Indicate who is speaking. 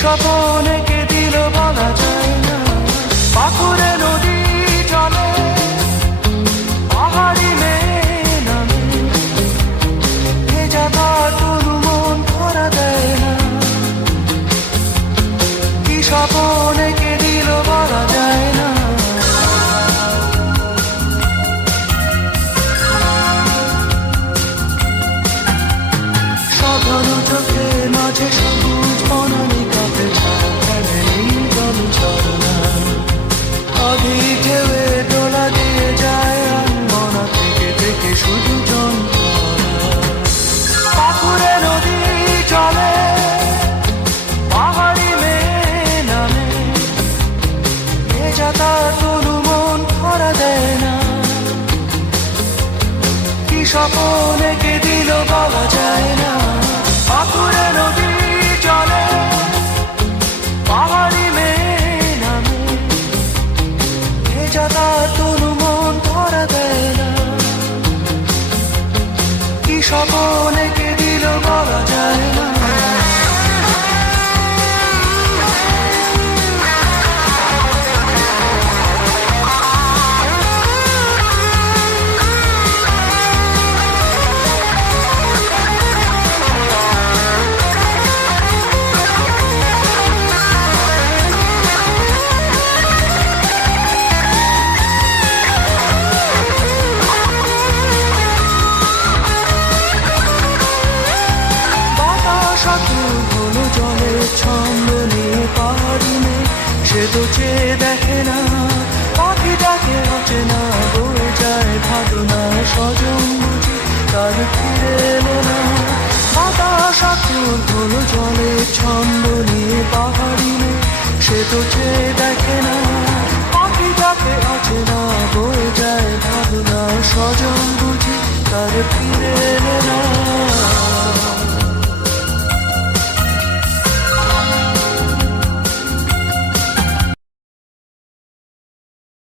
Speaker 1: স্বপনে কে দিল বলা যায় না। পাথরে নদী চলে পাহাড়ি মেয়ে তোর মন ধরা দেয় না। কি স্বপনে কে দিল বলা যায় স্বপন সে তো চেয়ে দেখে না পাখি ডাকে পাখিটাকে অচেনা বয়ে যায় ভাবনা স্বজন বুঝি তার ফিরে এলো না বাতাস আকুল হলো জলের ছন্দ নিয়ে পাহাড়ি সে তো চেয়ে দেখে না পাখিটাকে অচেনা বয়ে যায় ভাবনা স্বজন বুঝি তার ফিরে